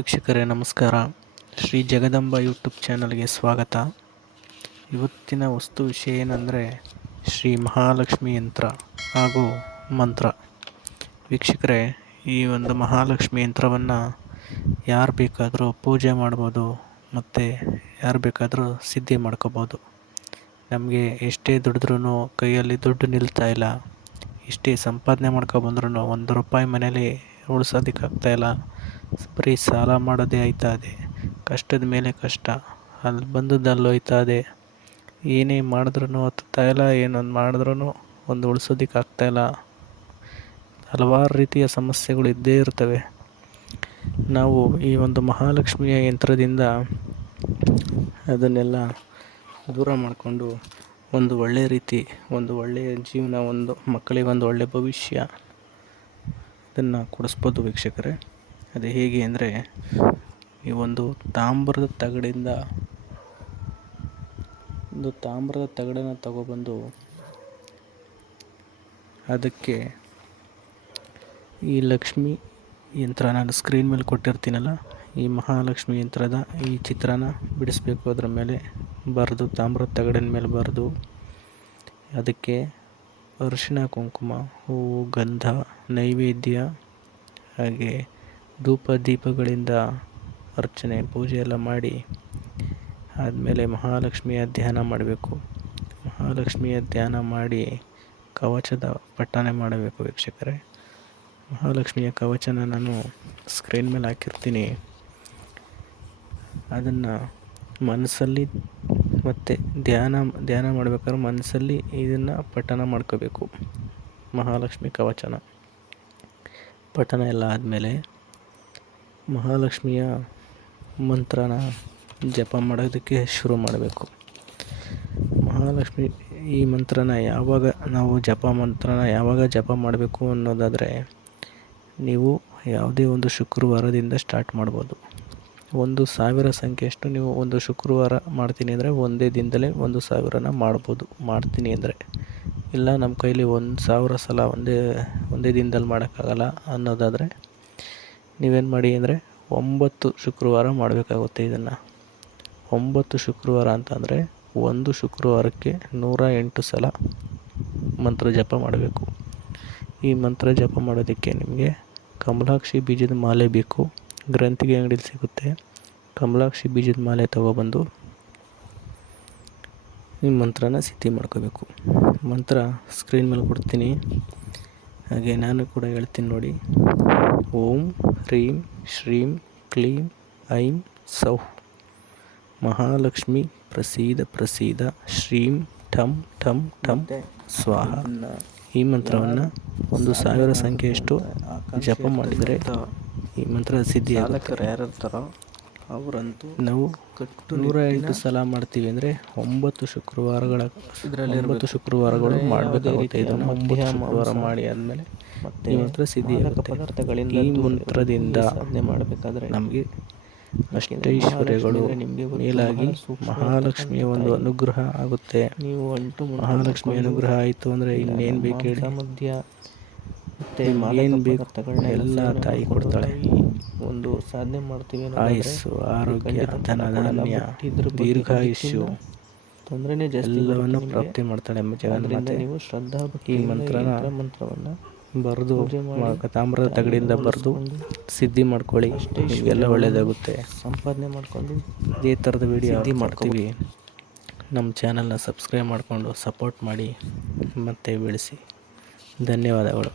ವೀಕ್ಷಕರೇ ನಮಸ್ಕಾರ. ಶ್ರೀ ಜಗದಂಬ ಯೂಟ್ಯೂಬ್ ಚಾನಲ್ಗೆ ಸ್ವಾಗತ. ಇವತ್ತಿನ ವಸ್ತು ವಿಷಯ ಏನಂದರೆ ಶ್ರೀ ಮಹಾಲಕ್ಷ್ಮಿ ಯಂತ್ರ ಹಾಗೂ ಮಂತ್ರ. ವೀಕ್ಷಕರೇ, ಈ ಒಂದು ಮಹಾಲಕ್ಷ್ಮಿ ಯಂತ್ರವನ್ನು ಯಾರು ಬೇಕಾದರೂ ಪೂಜೆ ಮಾಡ್ಬೋದು ಮತ್ತು ಯಾರು ಬೇಕಾದರೂ ಸಿದ್ಧಿ ಮಾಡ್ಕೋಬೋದು. ನಮಗೆ ಎಷ್ಟೇ ದುಡಿದ್ರೂ ಕೈಯಲ್ಲಿ ದುಡ್ಡು ನಿಲ್ತಾ ಇಲ್ಲ. ಎಷ್ಟೇ ಸಂಪಾದನೆ ಮಾಡ್ಕೊಬಂದ್ರೂ ₹1 ಮನೇಲಿ ಉಳಿಸೋದಕ್ಕಾಗ್ತಾಯಿಲ್ಲ. ಬರೀ ಸಾಲ ಮಾಡೋದೇ ಆಯ್ತಾ ಇದೆ. ಕಷ್ಟದ ಮೇಲೆ ಕಷ್ಟ, ಅಲ್ಲಿ ಬಂದದ್ದು ಹೋಯ್ತಾ ಇದೆ. ಏನೇ ಮಾಡಿದ್ರೂ ಹತ್ತುತ್ತಾಯಿಲ್ಲ, ಏನೊಂದು ಮಾಡಿದ್ರೂ ಒಂದು ಉಳಿಸೋದಕ್ಕಾಗ್ತಾಯಿಲ್ಲ. ಹಲವಾರು ರೀತಿಯ ಸಮಸ್ಯೆಗಳು ಇದ್ದೇ ಇರ್ತವೆ. ನಾವು ಈ ಒಂದು ಮಹಾಲಕ್ಷ್ಮಿಯ ಯಂತ್ರದಿಂದ ಅದನ್ನೆಲ್ಲ ದೂರ ಮಾಡಿಕೊಂಡು ಒಂದು ಒಳ್ಳೆಯ ರೀತಿ, ಒಂದು ಒಳ್ಳೆಯ ಜೀವನ, ಒಂದು ಮಕ್ಕಳಿಗೆ ಒಂದು ಒಳ್ಳೆಯ ಭವಿಷ್ಯ ಇದನ್ನು ಕೊಡಿಸ್ಬೋದು ವೀಕ್ಷಕರೇ. ಅದು ಹೇಗೆ ಅಂದರೆ, ಈ ಒಂದು ತಾಮ್ರದ ತಗಡನ್ನು ತಗೊಬಂದು ಅದಕ್ಕೆ ಈ ಲಕ್ಷ್ಮಿ ಯಂತ್ರ, ನಾನು ಸ್ಕ್ರೀನ್ ಮೇಲೆ ಕೊಟ್ಟಿರ್ತೀನಲ್ಲ, ಈ ಮಹಾಲಕ್ಷ್ಮಿ ಯಂತ್ರದ ಈ ಚಿತ್ರನ ಬಿಡಿಸ್ಬೇಕು. ಅದರ ಮೇಲೆ ಬರೆದು, ತಾಮ್ರದ ತಗಡಿನ ಮೇಲೆ ಬರೆದು ಅದಕ್ಕೆ ಅರಿಶಿಣ, ಕುಂಕುಮ, ಹೂವು, ಗಂಧ, ನೈವೇದ್ಯ, ಹಾಗೆ ಧೂಪ ದೀಪಗಳಿಂದ ಅರ್ಚನೆ, ಪೂಜೆ ಎಲ್ಲ ಮಾಡಿ ಆದಮೇಲೆ ಮಹಾಲಕ್ಷ್ಮಿಯ ಧ್ಯಾನ ಮಾಡಬೇಕು. ಮಹಾಲಕ್ಷ್ಮಿಯ ಧ್ಯಾನ ಮಾಡಿ ಕವಚದ ಪಠನೆ ಮಾಡಬೇಕು ವೀಕ್ಷಕರೇ. ಮಹಾಲಕ್ಷ್ಮಿಯ ಕವಚನ ನಾನು ಸ್ಕ್ರೀನ್ ಮೇಲೆ ಹಾಕಿರ್ತೀನಿ. ಅದನ್ನು ಮನಸ್ಸಲ್ಲಿ ಮತ್ತು ಧ್ಯಾನ ಮಾಡಬೇಕಾದ್ರೆ ಮನಸ್ಸಲ್ಲಿ ಇದನ್ನು ಪಠನ ಮಾಡ್ಕೋಬೇಕು. ಮಹಾಲಕ್ಷ್ಮಿ ಕವಚನ ಪಠನ ಎಲ್ಲ ಆದಮೇಲೆ ಮಹಾಲಕ್ಷ್ಮಿಯ ಮಂತ್ರನ ಜಪ ಮಾಡೋದಕ್ಕೆ ಶುರು ಮಾಡಬೇಕು. ಮಹಾಲಕ್ಷ್ಮಿ ಈ ಮಂತ್ರನ ಯಾವಾಗ ಜಪ ಮಾಡಬೇಕು ಅನ್ನೋದಾದರೆ, ನೀವು ಯಾವುದೇ ಒಂದು ಶುಕ್ರವಾರದಿಂದ ಸ್ಟಾರ್ಟ್ ಮಾಡ್ಬೋದು. 1000 ಸಂಖ್ಯೆಯಷ್ಟು ನೀವು ಒಂದು ಶುಕ್ರವಾರ ಮಾಡ್ತೀನಿ ಅಂದರೆ ಒಂದೇ ದಿನದಲ್ಲೇ 1000ನ ಮಾಡ್ಬೋದು. ಮಾಡ್ತೀನಿ ಅಂದರೆ, ಇಲ್ಲ ನಮ್ಮ ಕೈಲಿ 1000 ಸಲ ಒಂದೇ ದಿನದಲ್ಲಿ ಮಾಡೋಕ್ಕಾಗಲ್ಲ ಅನ್ನೋದಾದರೆ ನೀವೇನು ಮಾಡಿ ಅಂದರೆ 9 ಶುಕ್ರವಾರ ಮಾಡಬೇಕಾಗುತ್ತೆ. ಇದನ್ನು 9 ಶುಕ್ರವಾರ ಅಂತಂದರೆ ಒಂದು ಶುಕ್ರವಾರಕ್ಕೆ 108 ಸಲ ಮಂತ್ರ ಜಪ ಮಾಡಬೇಕು. ಈ ಮಂತ್ರ ಜಪ ಮಾಡೋದಕ್ಕೆ ನಿಮಗೆ ಕಮಲಾಕ್ಷಿ ಬೀಜದ ಮಾಲೆ ಬೇಕು. ಗ್ರಂಥಿಗೆ ಅಂಗಡಿಲಿ ಸಿಗುತ್ತೆ. ಕಮಲಾಕ್ಷಿ ಬೀಜದ ಮಾಲೆ ತೊಗೊಬಂದು ಈ ಮಂತ್ರನ ಸಿದ್ಧಿ ಮಾಡ್ಕೋಬೇಕು. ಮಂತ್ರ ಸ್ಕ್ರೀನ್ ಮೇಲೆ ಕೊಡ್ತೀನಿ, ಹಾಗೆ ನಾನು ಕೂಡ ಹೇಳ್ತೀನಿ ನೋಡಿ. ಓಂ ಹ್ರೀಂ ಶ್ರೀಂ ಕ್ಲೀಂ ಐಂ ಸೌಃ ಮಹಾಲಕ್ಷ್ಮಿ ಪ್ರಸೀದ ಪ್ರಸೀದ ಶ್ರೀಂ ಠಂ ಠಂ ಠಂ ಸ್ವಾಹ. ಈ ಮಂತ್ರವನ್ನು 1000 ಸಂಖ್ಯೆಯಷ್ಟು ಜಪ ಮಾಡಿದರೆ ಈ ಮಂತ್ರ ಸಿದ್ಧಿ ಆಗುತ್ತೆ. ಯಾರಿರ್ತಾರೋ ಅವರಂತೂ ನಾವು 108 ಸಲ ಮಾಡ್ತೀವಿ ಅಂದರೆ 9 ಶುಕ್ರವಾರಗಳು ಮಾಡಬೇಕಾಗುತ್ತೆ. ಇದನ್ನು 9 ಶುಕ್ರವಾರ ಮಾಡಿ ಆದಮೇಲೆ ಈ ಮಂತ್ರ ಸಿದ್ಧಿ ಆಗುತ್ತೆ. ಪದಾರ್ಥಗಳಿಂದ ಈ ಮಂತ್ರದಿಂದ ಸಾಧನೆ ಮಾಡಬೇಕಾದ್ರೆ ನಮಗೆ ಅಷ್ಟೈಶ್ವರ್ಯಗಳು ಮೇಲಾಗಿ ಮಹಾಲಕ್ಷ್ಮಿಯ ಒಂದು ಅನುಗ್ರಹ ಆಗುತ್ತೆ. ನೀವು ಮಹಾಲಕ್ಷ್ಮಿ ಅನುಗ್ರಹ ಆಯಿತು ಅಂದರೆ ಇನ್ನೇನು ಬೇಕು ಹೇಳಿ, ಮತ್ತೆ ಏನು ಬೇಕು ಎಲ್ಲ ತಾಯಿ ಕೊಡ್ತಾಳೆ. ಒಂದು ಸಾಧನೆ ಮಾಡ್ತೀವಿ, ಆಯುಸ್ಸು, ಆರೋಗ್ಯ, ಧನ ಧಾನ್ಯ, ದೀರ್ಘಾಯುಷ್ಯು ತೊಂದರೆನೇ ಜಾಸ್ತಿ ಎಲ್ಲವನ್ನು ಪ್ರಾಪ್ತಿ ಮಾಡ್ತಾಳೆ ಜಗನ್ಮಾತೆ. ನೀವು ಶ್ರದ್ಧಾ ಈ ಮಂತ್ರವನ್ನು ಬರೆದು ತಾಮ್ರದ ತಗಡಿಂದ ಬರೆದು ಸಿದ್ಧಿ ಮಾಡ್ಕೊಳ್ಳಿ. ನಿಮಗೆಲ್ಲ ಒಳ್ಳೆಯದಾಗುತ್ತೆ. ಸಂಪಾದನೆ ಮಾಡಿಕೊಂಡು ಇದೇ ಥರದ ವಿಡಿಯೋ ಸಿದ್ಧಿ ಮಾಡ್ತೀವಿ. ನಮ್ಮ ಚಾನಲ್ನ ಸಬ್ಸ್ಕ್ರೈಬ್ ಮಾಡಿಕೊಂಡು ಸಪೋರ್ಟ್ ಮಾಡಿ ಮತ್ತು ಬೆಳೆಸಿ. ಧನ್ಯವಾದಗಳು.